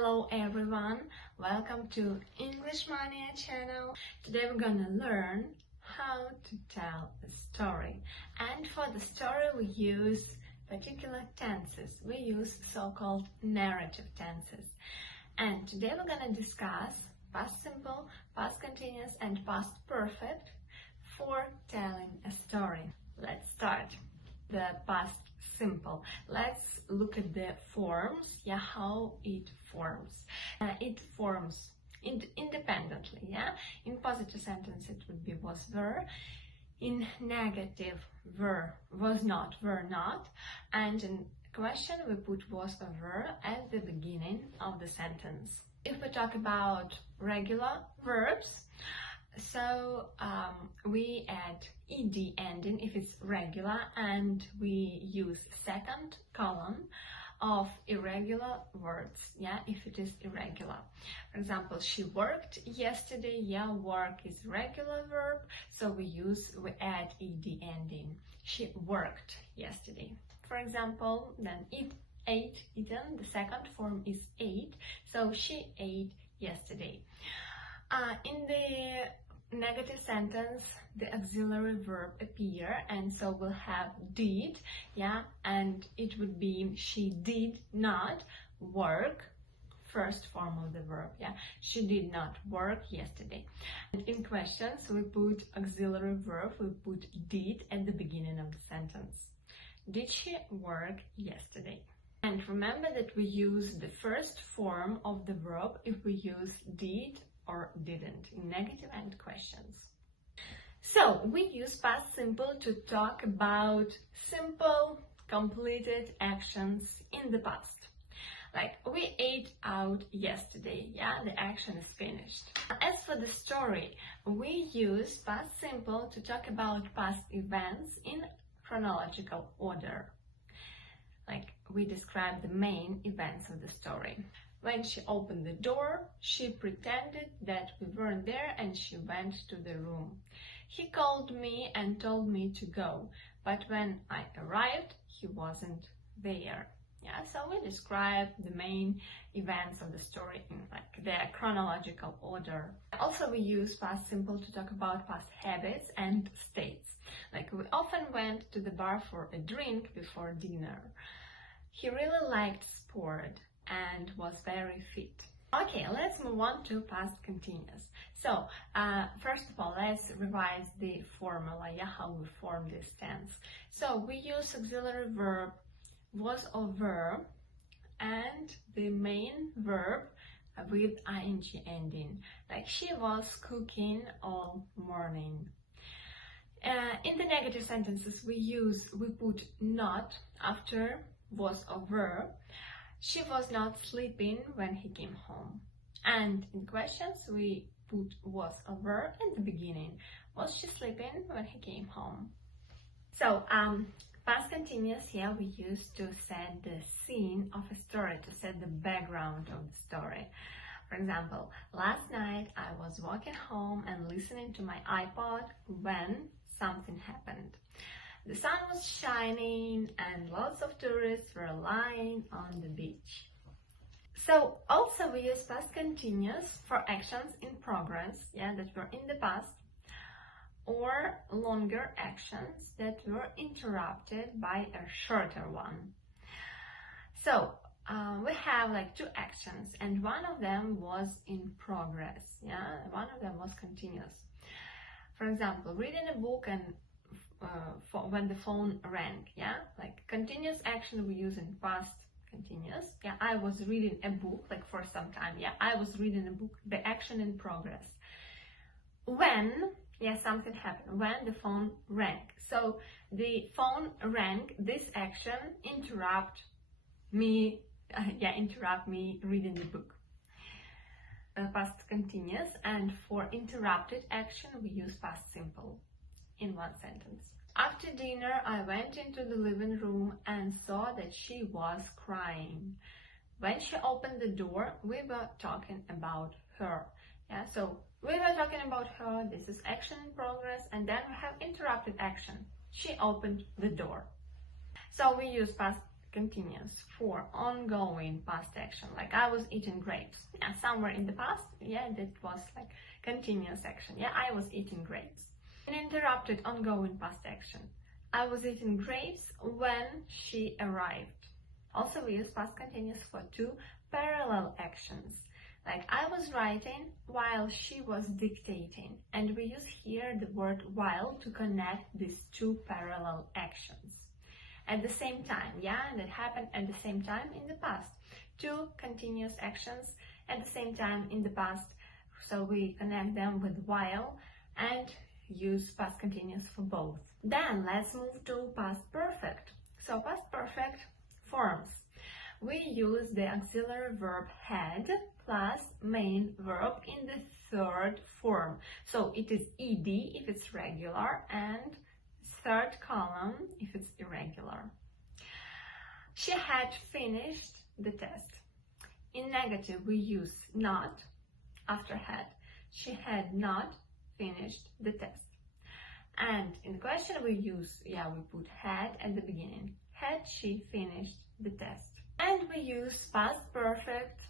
Hello everyone, welcome to English Mania channel. Today we're gonna learn how to tell a story. And for the story we use particular tenses. We use so-called narrative tenses. And today we're gonna discuss past simple, past continuous and past perfect for telling a story. Let's start. The past simple. Let's look at the forms, how it forms. It forms independently, In positive sentence it would be was, were. In negative, were, was not, were not. And in question we put was or were at the beginning of the sentence. If we talk about regular verbs, so we add ed ending if it's regular, and we use second column of irregular words, if it is irregular. For example, she worked yesterday, work is regular verb, so we add ed ending. She worked yesterday. For example, then ate, eaten, the second form is ate, so she ate yesterday. In the negative sentence, the auxiliary verb appear, and so we'll have did, and it would be she did not work, first form of the verb, she did not work yesterday. And in questions we put auxiliary verb, we put did at the beginning of the sentence. Did she work yesterday? And remember that we use the first form of the verb if we use did or didn't in negative and questions. So we use past simple to talk about simple completed actions in the past. Like we ate out yesterday, the action is finished. As for the story, we use past simple to talk about past events in chronological order. Like we describe the main events of the story. When she opened the door, she pretended that we weren't there and she went to the room. He called me and told me to go, but when I arrived, he wasn't there. So we describe the main events of the story in their chronological order. Also, we use past simple to talk about past habits and states. Like we often went to the bar for a drink before dinner. He really liked sport and was very fit. Okay, let's move on to past continuous. So, first of all, let's revise the formula, how we form this tense. So, we use auxiliary verb was or were, and the main verb with ing ending. Like she was cooking all morning. In the negative sentences, we put not after was or were. She was not sleeping when he came home. And in questions, we put was or were in the beginning. Was she sleeping when he came home? So, past continuous here we use to set the scene of a story, to set the background of the story. For example, last night I was walking home and listening to my iPod when something happened. The sun was shining and lots of tourists were lying on the beach. So also we use past continuous for actions in progress, that were in the past, or longer actions that were interrupted by a shorter one. So we have two actions, and one of them was in progress, one of them was continuous. For example, reading a book and when the phone rang, continuous action we use in past continuous. I was reading a book, for some time, I was reading a book, the action in progress. When, something happened, when the phone rang. So the phone rang, this action interrupt me reading the book. Past continuous, and for interrupted action we use past simple in one sentence. After dinner, I went into the living room and saw that she was crying. When she opened the door, we were talking about her. So we were talking about her, this is action in progress, and then we have interrupted action. She opened the door. So we use past continuous for ongoing past action, like I was eating grapes. Yeah, somewhere in the past, yeah, that was like continuous action. Yeah, I was eating grapes. An interrupted ongoing past action. I was eating grapes when she arrived. Also, we use past continuous for two parallel actions. Like I was writing while she was dictating. And we use here the word while to connect these two parallel actions. At the same time, yeah, that happened at the same time in the past. Two continuous actions at the same time in the past. So we connect them with while and use past continuous for both. Then let's move to past perfect. So past perfect forms. We use the auxiliary verb had plus main verb in the third form. So it is ed if it's regular and third column if it's irregular. She had finished the test. In negative, we use not after had. She had not finished the test. And in the question we use, we put had at the beginning. Had she finished the test? And we use past perfect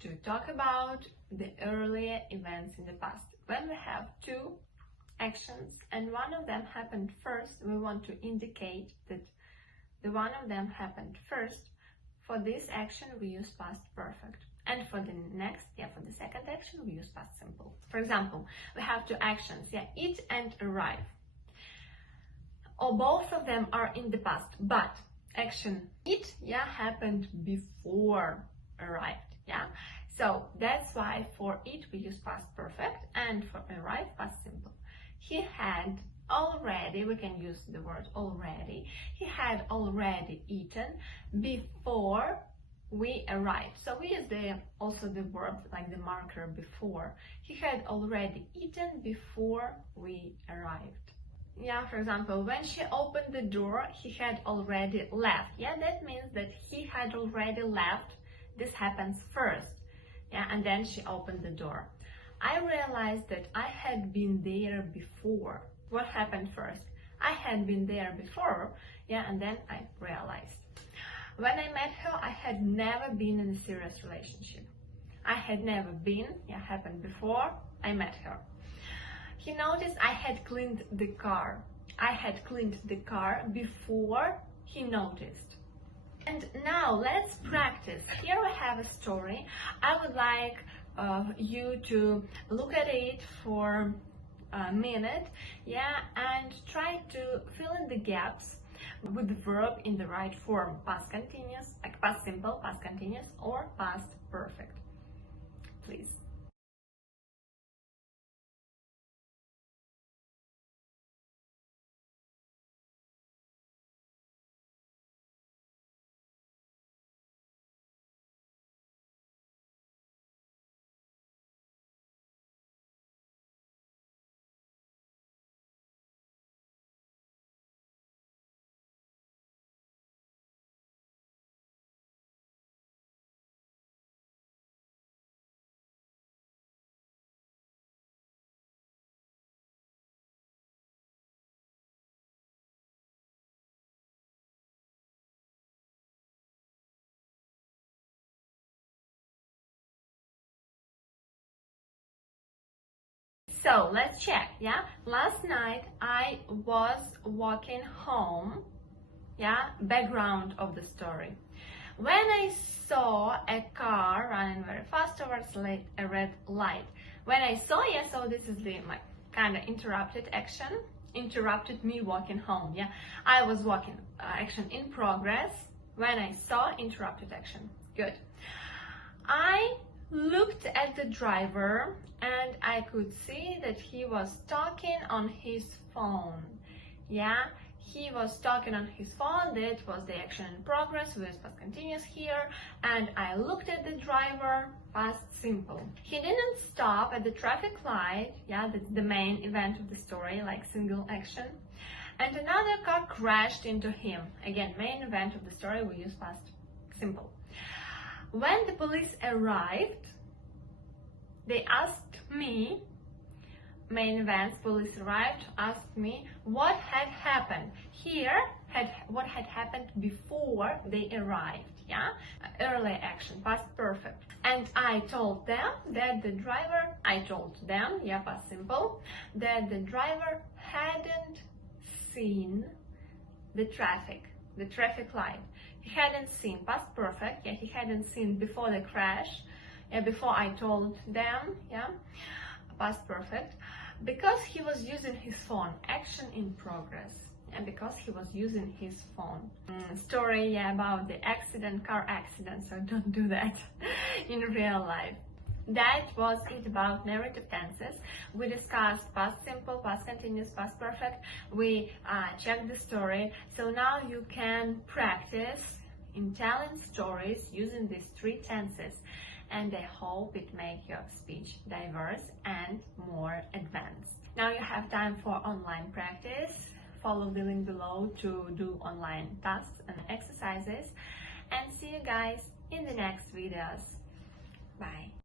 to talk about the earlier events in the past. When we have two actions and one of them happened first, we want to indicate that the one of them happened first. For this action, we use past perfect. And for the next, for the second action, we use past simple. For example, we have two actions, eat and arrive. Or both of them are in the past, but action eat, happened before arrived, So that's why for eat we use past perfect and for arrive past simple. He had already, we can use the word already, he had already eaten before we arrived. So we use also the verb like the marker before. He had already eaten before we arrived. For example, when she opened the door, he had already left. That means that he had already left. This happens first. And then she opened the door. I realized that I had been there before. What happened first? I had been there before, and then I realized. When I met her, I had never been in a serious relationship. I had never been, happened before I met her. He noticed I had cleaned the car. I had cleaned the car before he noticed. And now let's practice. Here we have a story. I would like you to look at it for a minute, and try to fill in the gaps with the verb in the right form, past continuous, like past simple, past continuous, or past perfect. Please. So let's check, Last night I was walking home, background of the story. When I saw a car running very fast towards a red light. When I saw, so this is the kind of interrupted action, interrupted me walking home, I was walking, action in progress. When I saw, interrupted action. Good. I looked at the driver and I could see that he was talking on his phone. He was talking on his phone. That was the action in progress with past continuous here. And I looked at the driver, past simple. He didn't stop at the traffic light. That's the main event of the story, like single action. And another car crashed into him. Again, main event of the story, we use past simple. When the police arrived, they asked me, main events, police arrived, asked me what had happened here, what had happened before they arrived. Yeah, early action, past perfect. And I told them that the driver, yeah, past simple, that the driver hadn't seen the traffic light. He hadn't seen, past perfect, yeah, he hadn't seen before the crash, yeah, before I told them, yeah, past perfect, because he was using his phone, action in progress, and because he was using his phone. Story, yeah, about the accident, car accident, so don't do that in real life. That was it about narrative tenses. We discussed past simple, past continuous, past perfect. We checked the story. So now you can practice in telling stories using these three tenses. And I hope it makes your speech diverse and more advanced. Now you have time for online practice. Follow the link below to do online tasks and exercises. And see you guys in the next videos.